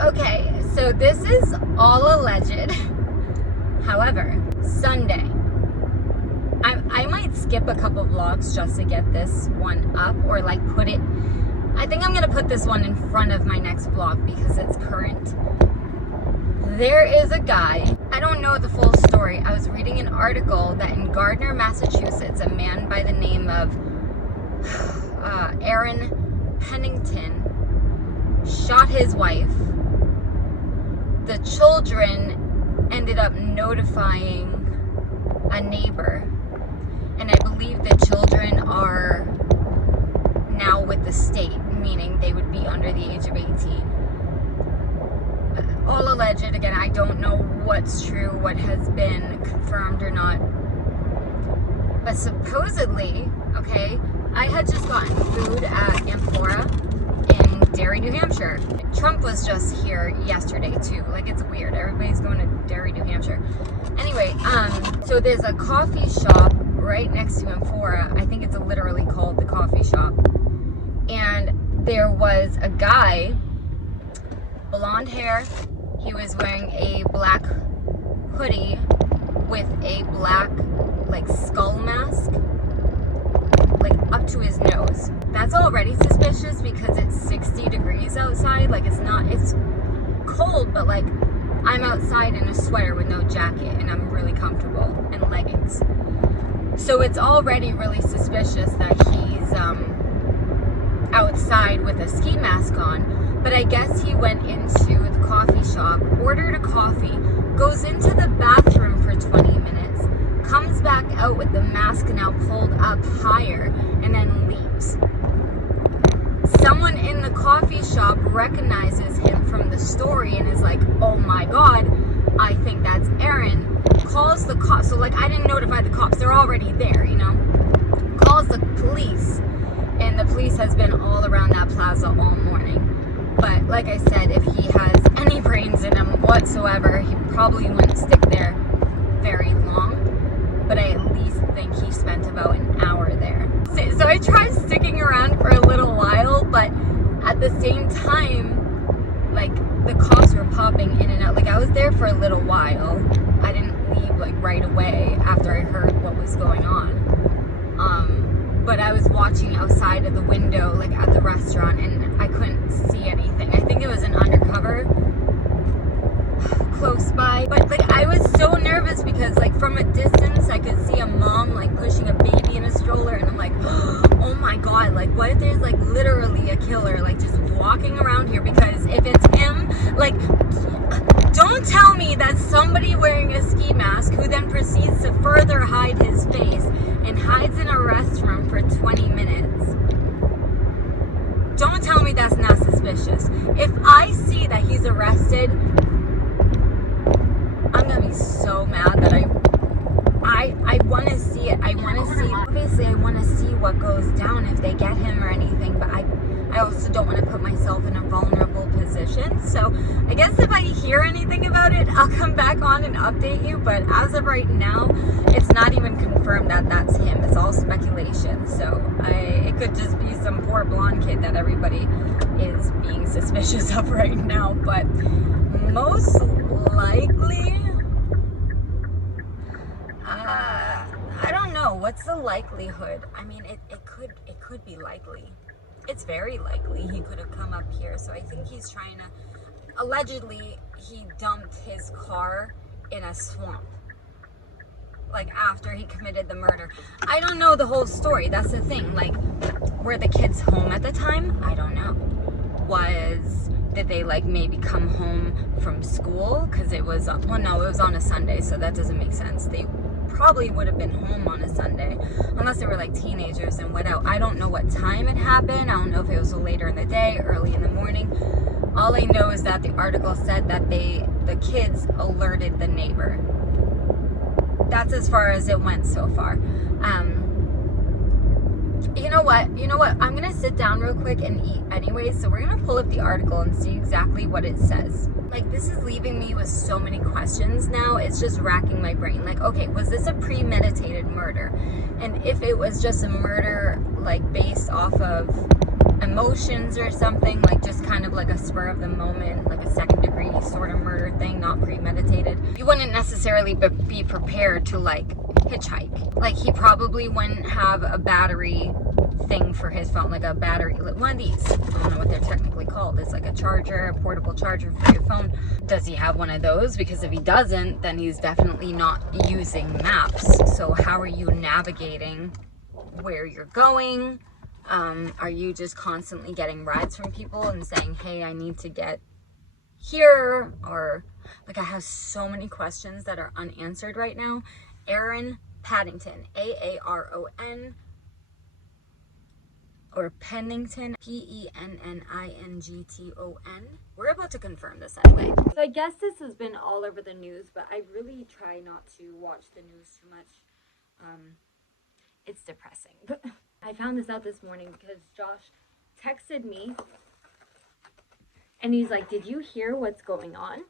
Okay, so this is all alleged. However, Sunday, I might skip a couple vlogs just to get this one up, or like put it, I think I'm gonna put this one in front of my next vlog because it's current. There is a guy, I don't know the full story. I was reading an article that in Gardner, Massachusetts, a man by the name of Aaron Pennington shot his wife. The children ended up notifying a neighbor, and I believe the children are now with the state, meaning they would be under the age of 18. All alleged. Again, I don't know what's true, what has been confirmed or not. But supposedly, okay, I had just gotten food at Amphora in Derry, New Hampshire. Trump was just here yesterday too. Like, it's weird. Everybody's going to Derry, New Hampshire. Anyway, so there's a coffee shop right next to Amphora. I think it's literally called the coffee shop. And there was a guy, blonde hair. He was wearing a black hoodie with a black, like, skull mask, like, up to his nose. That's already suspicious because it's 60 degrees outside. Like, it's cold, but, like, I'm outside in a sweater with no jacket, and I'm really comfortable, and leggings. So it's already really suspicious that he's outside with a ski mask on. But I guess he went into the coffee shop, ordered a coffee, goes into the bathroom for 20 minutes, comes back out with the mask now pulled up higher, and then leaves. Someone in the coffee shop recognizes him from the story and is like, oh my God, I think that's Aaron. Calls the cops. So, like, I didn't notify the cops. They're already there, you know. Calls the police. And the police has been all around that plaza all morning. But like I said, if he has any brains in him whatsoever, he probably wouldn't stick there very long. But I at least think he spent about an hour there. So I tried sticking around for a little while, but at the same time, like, the cops were popping in and out. Like, I was there for a little while. I didn't leave, like, right away after I heard what was going on. But I was watching outside of the window, like, at the restaurant, and I couldn't see anything. I think it was an undercover close by. But, like, I was so nervous because, like, from a distance, I could see a mom, like, pushing a baby in a stroller, and I'm like, oh my God, like, what if there's, like, literally a killer, like, just walking around here? Because if it's him, like, don't tell me that somebody wearing a ski mask who then proceeds to further hide his face and hides in a restroom for 20 minutes. Don't tell me that's not suspicious. If I see that he's arrested, I'm gonna be so mad that I want to see it. I want to see, obviously I want to see what goes down if they get him or anything, but I also don't want to put myself in a vulnerable position. So I guess if I hear anything about it, I'll come back on and update you. But as of right now, it's not even confirmed that that's him. It's all speculation. So it could just be some poor blonde kid that everybody is being suspicious of right now. But most likely, I don't know. What's the likelihood? I mean, it could be likely. It's very likely he could have come up here. So I think he's trying to, allegedly, he dumped his car in a swamp, like, after he committed the murder. I don't know the whole story. That's the thing. Like, were the kids home at the time? I don't know. Did they, like, maybe come home from school? Because it was, well, no, it was on a Sunday, so that doesn't make sense. They probably would have been home on a Sunday, unless they were, like, teenagers and went out. I don't know what time it happened. I don't know if it was later in the day, early in the morning. All I know is that the article said that the kids alerted the neighbor. That's as far as it went so far. You know what? I'm going to sit down real quick and eat anyways. So we're going to pull up the article and see exactly what it says. Like, this is leaving me with so many questions now. It's just racking my brain. Like, okay, was this a premeditated murder? And if it was just a murder, like, based off of emotions or something, like just kind of like a spur of the moment, like a second degree sort of murder thing, not premeditated, you wouldn't necessarily be prepared to like hitchhike. Like he probably wouldn't have a battery thing for his phone, like a battery, one of these, I don't know what they're technically called, it's like a charger, a portable charger for your phone. Does he have one of those? Because if he doesn't, then he's definitely not using maps. So how are you navigating where you're going? Are you just constantly getting rides from people and saying, hey, I need to get here? Or like, I have so many questions that are unanswered right now. Aaron Pennington, Aaron, or Pennington, Pennington. We're about to confirm this anyway. So I guess this has been all over the news, but I really try not to watch the news too much. It's depressing. I found this out this morning because Josh texted me and he's like, did you hear what's going on?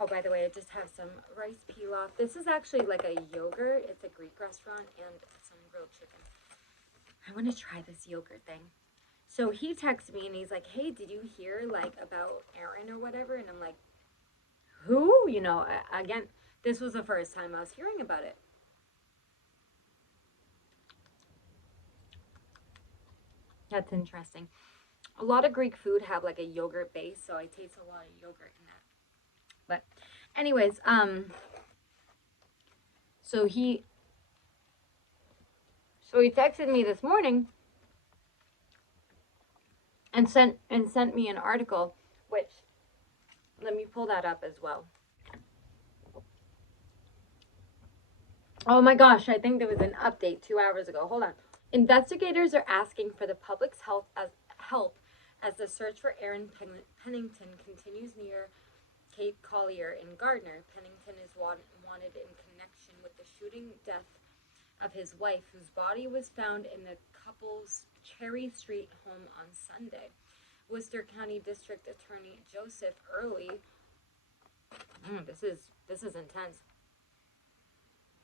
Oh, by the way, I just have some rice pilaf. This is actually like a yogurt. It's a Greek restaurant and some grilled chicken. I want to try this yogurt thing. So he texted me and he's like, hey, did you hear like about Aaron or whatever? And I'm like, who? You know, again, this was the first time I was hearing about it. That's interesting. A lot of Greek food have like a yogurt base, so I taste a lot of yogurt in that. But anyways, so he texted me this morning and sent me an article, which, let me pull that up as well. Oh my gosh, I think there was an update 2 hours ago. Hold on. Investigators are asking for the public's help as the search for Aaron Pennington continues near Cape Collier in Gardner. Pennington is wanted in connection with the shooting death of his wife, whose body was found in the couple's Cherry Street home on Sunday. Worcester County District Attorney Joseph Early, this is intense,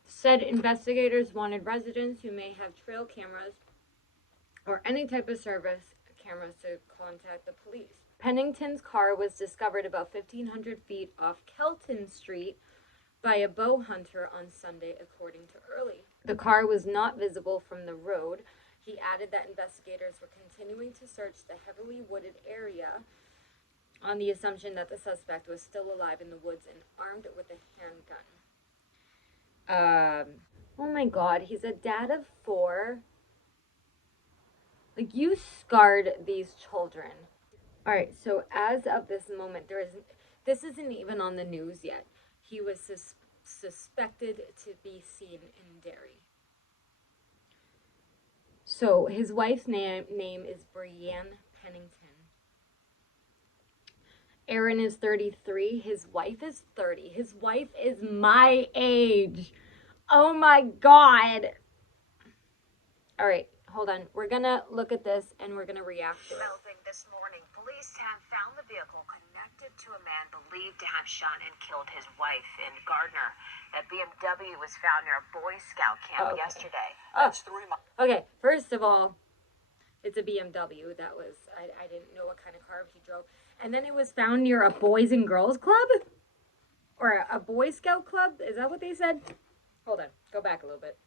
said investigators wanted residents who may have trail cameras or any type of service cameras to contact the police. Pennington's car was discovered about 1,500 feet off Kelton Street by a bow hunter on Sunday, according to Early. The car was not visible from the road. He added that investigators were continuing to search the heavily wooded area on the assumption that the suspect was still alive in the woods and armed with a handgun. Oh my God, he's a dad of 4. Like, you scarred these children. All right, so as of this moment, this isn't even on the news yet. He was suspected to be seen in Derry. So his wife's name is Brianne Pennington. Aaron is 33. His wife is 30. His wife is my age. Oh my God. All right, hold on. We're going to look at this and we're going to react to it. Developing this morning, police have found the vehicle connected to a man believed to have shot and killed his wife in Gardner. That BMW was found near a Boy Scout camp yesterday. That's 3 miles. Okay, first of all, it's a BMW. That was, I didn't know what kind of car he drove. And then it was found near a Boys and Girls Club? Or a Boy Scout Club? Is that what they said? Hold on, go back a little bit.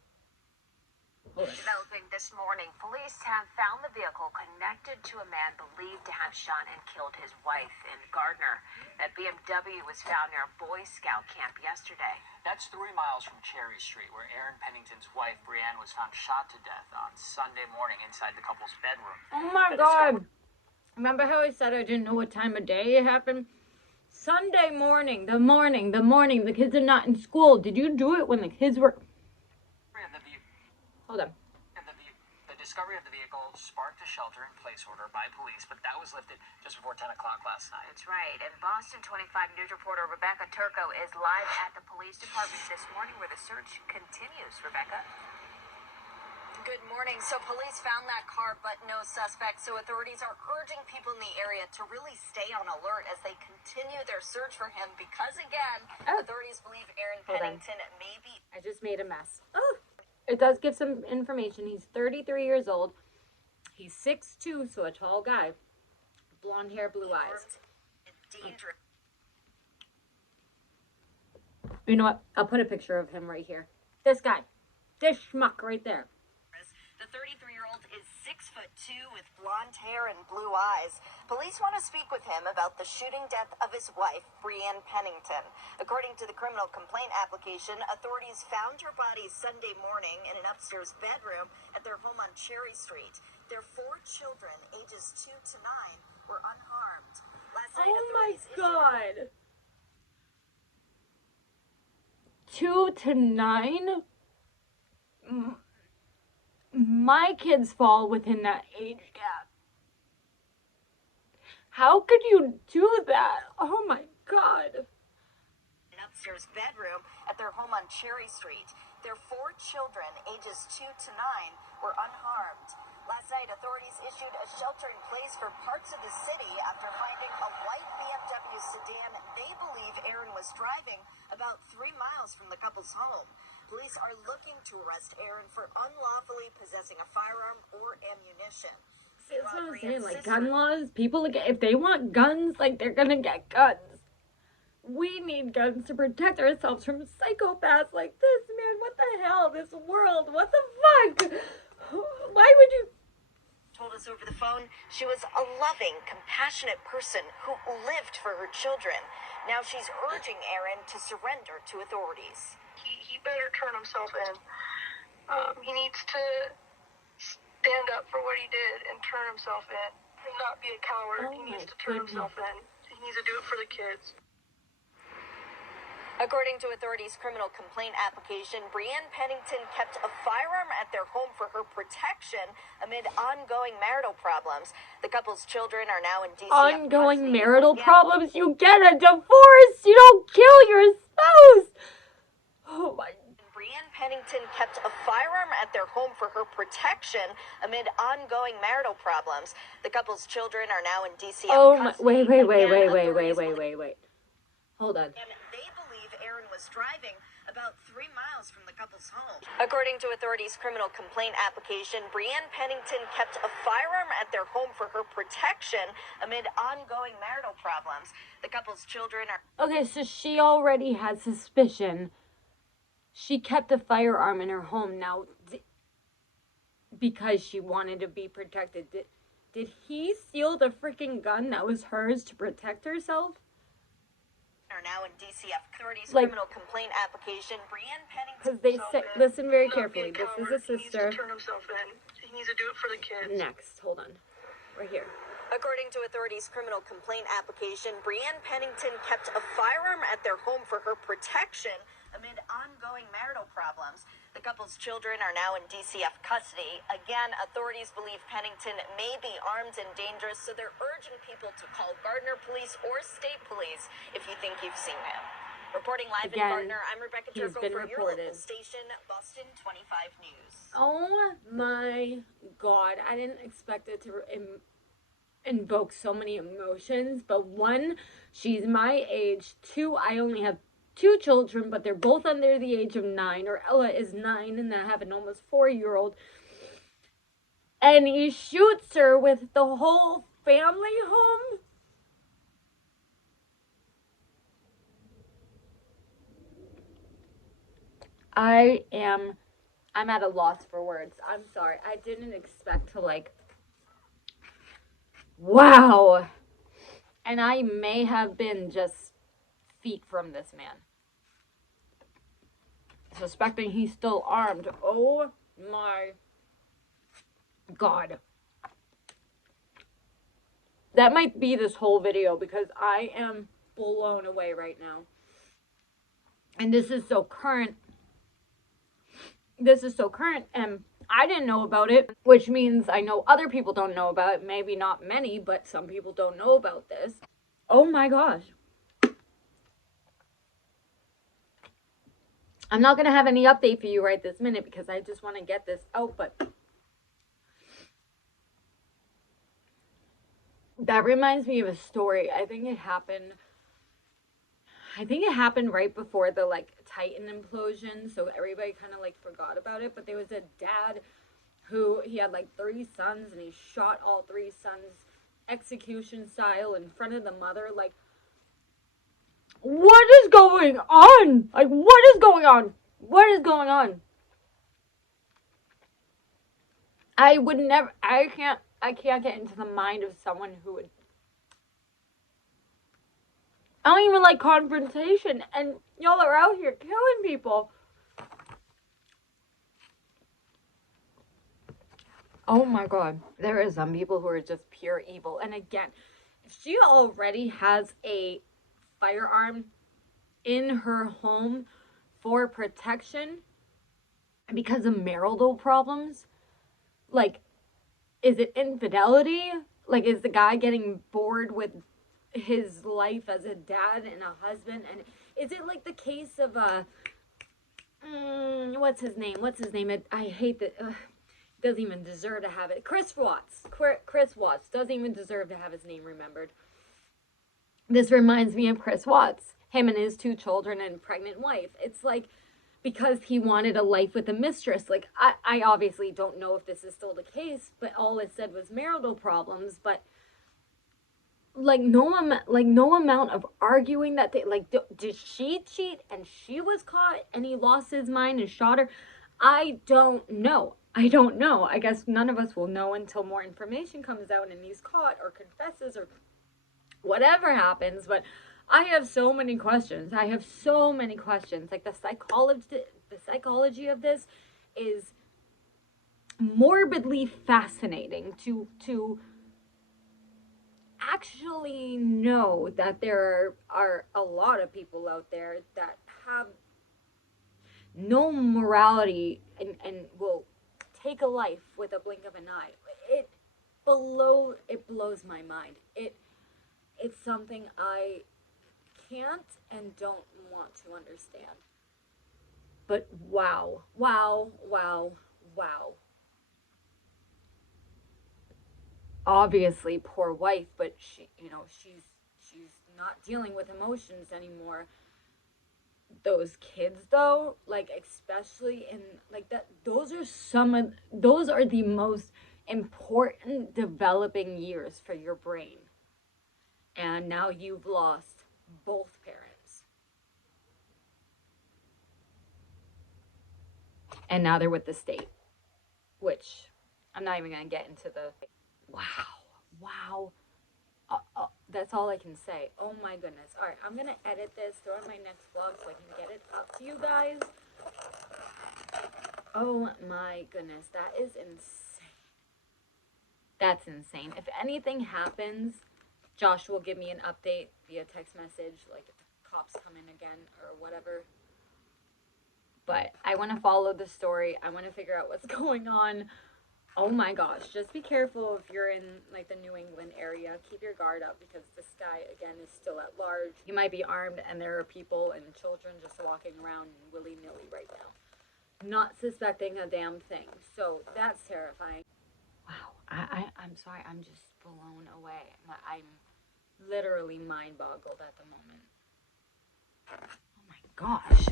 Developing this morning, police have found the vehicle connected to a man believed to have shot and killed his wife in Gardner. That BMW was found near a Boy Scout camp yesterday. That's 3 miles from Cherry Street, where Aaron Pennington's wife, Brianne, was found shot to death on Sunday morning inside the couple's bedroom. Oh my God. Remember how I said I didn't know what time of day it happened? Sunday morning, the morning. The kids are not in school. Did you do it when the kids were... Hold on. The discovery of the vehicle sparked a shelter-in-place order by police, but that was lifted just before 10 o'clock last night. That's right. And Boston 25 News reporter Rebecca Turco is live at the police department this morning where the search continues. Rebecca? Good morning. So police found that car, but no suspect. So authorities are urging people in the area to really stay on alert as they continue their search for him because, again, authorities believe Aaron Pennington may be... I just made a mess. Oh! It does give some information. He's 33 years old. He's 6'2", so a tall guy. Blonde hair, blue eyes. Dangerous. You know what? I'll put a picture of him right here. This guy. This schmuck right there. The 33-year-old is 6'2" with blonde hair and blue eyes. Police want to speak with him about the shooting death of his wife, Aaron Pennington. According to the criminal complaint application, authorities found her body Sunday morning in an upstairs bedroom at their home on Cherry Street. Their 4 children, ages 2 to 9, were unharmed. Last night, Oh my authorities God. 2 to 9? My kids fall within that age gap. How could you do that? Oh my God. An upstairs bedroom at their home on Cherry Street. Their 4 children, ages 2 to 9, were unharmed. Last night, authorities issued a shelter-in-place for parts of the city after finding a white BMW sedan they believe Aaron was driving about 3 miles from the couple's home. Police are looking to arrest Aaron for unlawfully possessing a firearm or ammunition. That's what I'm saying, like gun laws, people, if they want guns, like they're gonna get guns. We need guns to protect ourselves from psychopaths like this, man. What the hell? This world, what the fuck? Why would you? Told us over the phone she was a loving, compassionate person who lived for her children. Now she's urging Aaron to surrender to authorities. He better turn himself in. He needs to stand up for what he did and turn himself in and not be a coward. Oh he needs my to turn goodness. himself in. He needs to do it for the kids. According to authorities' criminal complaint application, Aaron Pennington kept a firearm at their home for her protection amid ongoing marital problems. The couple's children are now in DCF Ongoing custody. marital Again, problems? You get a divorce. You don't kill your spouse. Oh my. Aaron Pennington kept a firearm at their home for her protection amid ongoing marital problems. The couple's children are now in DCF Oh my. custody. Wait. Again, authorities believe Hold on. they believe Aaron was driving about 3 miles from the couple's home. According to authorities' criminal complaint application, Aaron Pennington kept a firearm at their home for her protection amid ongoing marital problems. The couple's children are... Okay, so she already had suspicion. She kept a firearm in her home now because she wanted to be protected. Did he steal the freaking gun that was hers to protect herself? are now in DCF authorities' Like, criminal complaint application. Aaron Pennington... Because they say, listen very Not be carefully. a This is coward. a sister. He needs to turn himself in. He needs to do it for the kids. Next, hold on. Right here. According to authorities' criminal complaint application, Aaron Pennington kept a firearm at their home for her protection amid ongoing marital problems. The couple's children are now in DCF custody. Again, authorities believe Pennington may be armed and dangerous, so they're urging people to call Gardner police or state police if you think you've seen him. Reporting live Again, in Gardner, I'm Rebecca he's Turco been for your reported. local station, Boston 25 News. Oh my God. I didn't expect it to invoke so many emotions. But one, she's my age. Two, I only have 2 children, but they're both under the age of 9. Or Ella is 9 and I have an almost 4-year-old. And he shoots her with the whole family home. I'm at a loss for words. I'm sorry. I didn't expect to, like, wow. And I may have been just feet from this man. Suspecting he's still armed. Oh my God. That might be this whole video because I am blown away right now. And this is so current. And I didn't know about it, which means I know other people don't know about it. Maybe not many, but some people don't know about this. Oh my gosh. I'm not going to have any update for you right this minute because I just want to get this out, but that reminds me of a story. I think it happened right before the Titan implosion, so everybody kind of forgot about it. But there was a dad who he had like 3 sons and he shot all 3 sons execution style in front of the mother. Like, what is going on? Like, what is going on? What is going on? I would never, I can't get into the mind of someone who would, I don't even like confrontation, and y'all are out here killing people. Oh my God. There are some people who are just pure evil. And again, if she already has a firearm in her home for protection because of marital problems, like, is it infidelity? Like, is the guy getting bored with his life as a dad and a husband? And is it like the case of what's his name? I hate that. Doesn't even deserve to have it. Chris Watts doesn't even deserve to have his name remembered. This reminds me of Chris Watts, him and his 2 children and pregnant wife. It's like, because he wanted a life with a mistress. Like, I obviously don't know if this is still the case, but all it said was marital problems. But like, no amount of arguing that they, like, did she cheat and she was caught and he lost his mind and shot her? I don't know. I guess none of us will know until more information comes out and he's caught or confesses or whatever happens. But I have so many questions. Like, the psychology of this is morbidly fascinating to actually know that there are a lot of people out there that have no morality and will take a life with a blink of an eye. It blows my mind. It's something I can't and don't want to understand. But wow. Obviously, poor wife, but she's not dealing with emotions anymore. Those kids, though, like, especially in, like, that, those are the most important developing years for your brain. And now you've lost both parents. And now they're with the state, which I'm not even going to get into the, wow. That's all I can say. Oh my goodness. All right, I'm going to edit this, throw in my next vlog so I can get it up to you guys. Oh my goodness, that is insane. That's insane. If anything happens, Josh will give me an update via text message, like if the cops come in again or whatever. But I want to follow the story. I want to figure out what's going on. Oh my gosh, just be careful if you're in, like, the New England area. Keep your guard up because this guy, again, is still at large. He might be armed and there are people and children just walking around willy-nilly right now, not suspecting a damn thing. So that's terrifying. Wow, I'm sorry, I'm just blown away. I'm literally mind-boggled at the moment. Oh my gosh.